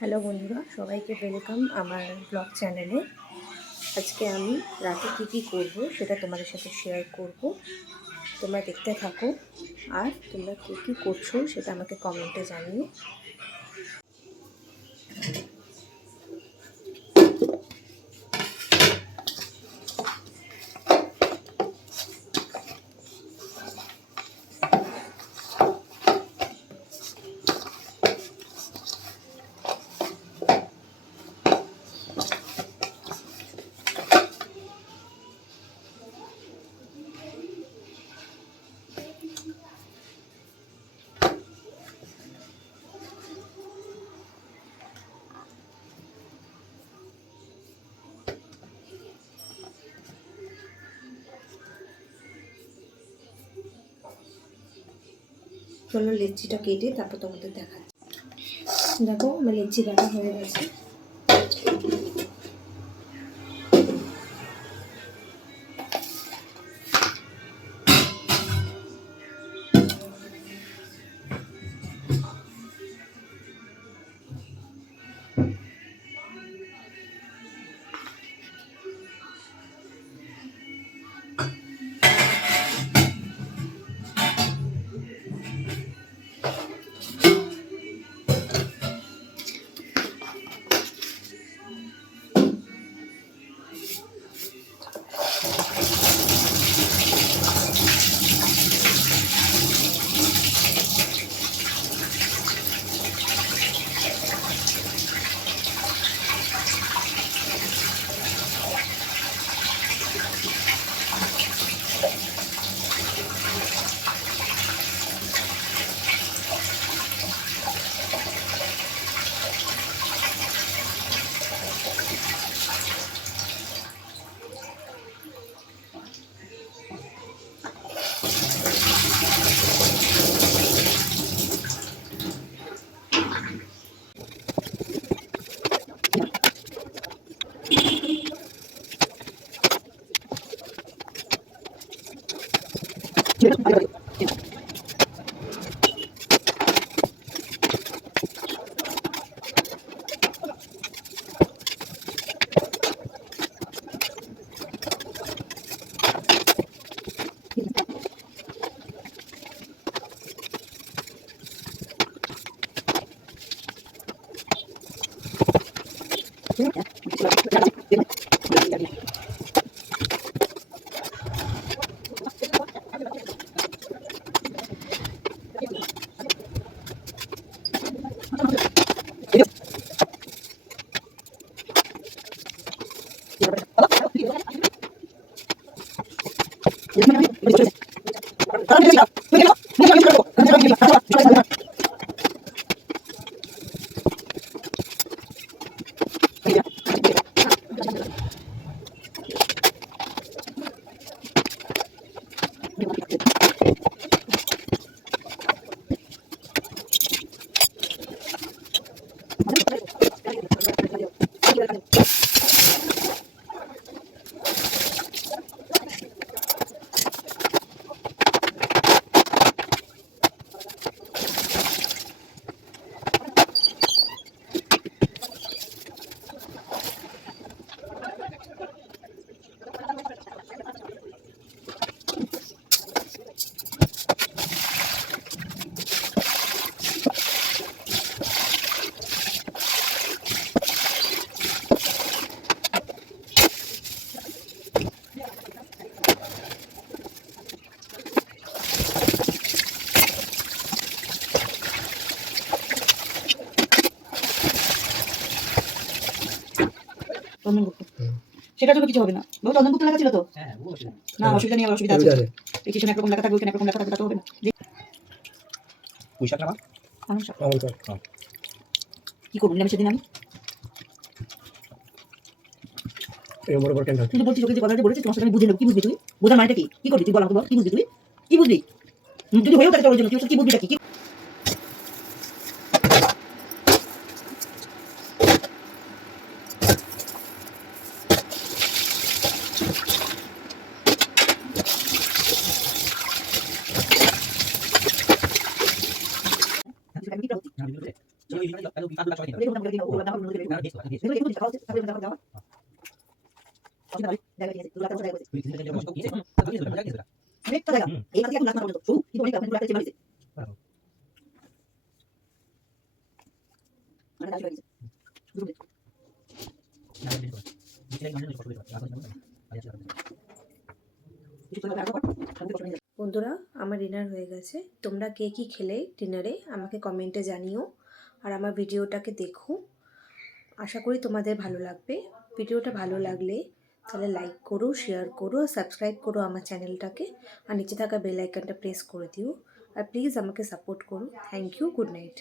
Hello বন্ধুরা, সবাইকে welcome আমার ব্লগ চ্যানেলে। আজকে আমি রাতে কী করবো সেটা তোমাদের সাথে শেয়ার করব। তোমরা দেখতে থাকো আর তোমরা কী করছো সেটা আমাকে কমেন্টে জানিও। চলো লেচিটা কেটে তারপর তোমাদের দেখাচ্ছি। দেখো আমার লেচি কাটা হয়ে গেছে। সেটার জন্য কিছু হবে না। বহু চন্দনগুপ্ত লেখা ছিল তো। না অসুবিধা নেই, অসুবিধা আছে। এই কিছু একরকম লেখা থাকবে, ওখানে একরকম লেখা থাকবে, তা তো হবে না। পুঁইশাক না কি করবো নিরামিষের দিন আমি? তুই তো বলছিস ওকে যে কথা বলেছিস তোমার সাথে আমি বুঝে নেবো। কি বুঝবি তুই? বোঝার মানেটা কি? কি করবি তুই বল আমাকে, বল কি বুঝবি তুই? কি বুঝবি? যদি হয়েও থাকে তোর জন্য কি বুঝবিটা কি? আমি ওগুলো দাম করে দেব এগুলো একটু দেখা হচ্ছে তারপরে দেখা দাও অসুবিধা নেই দেখা গেছে দুটো টাকা দেখা গেছে অনেকটা জায়গা এই কাছে এখন লাস্ট পর্যন্ত শুরু কিন্তু অনেক আপনি দুটো টাকা চেয়ে মারিছে মানে দাঁড়িয়ে গেছে কিছু তো রাখো আমি তো শুনে বন্ধুরা, আমার ডিনার হয়ে গেছে। তোমরা কে কী খেলে ডিনারে আমাকে কমেন্টে জানিও, আর আমার ভিডিওটাকে দেখো। আশা করি তোমাদের ভালো লাগবে। ভিডিওটা ভালো লাগলে তাহলে লাইক করো, শেয়ার করো, সাবস্ক্রাইব করো আমার চ্যানেলটাকে, আর নিচে থাকা বেল আইকনটা প্রেস করে দিও। আর প্লিজ আমাকে সাপোর্ট করো। Thank you, good night.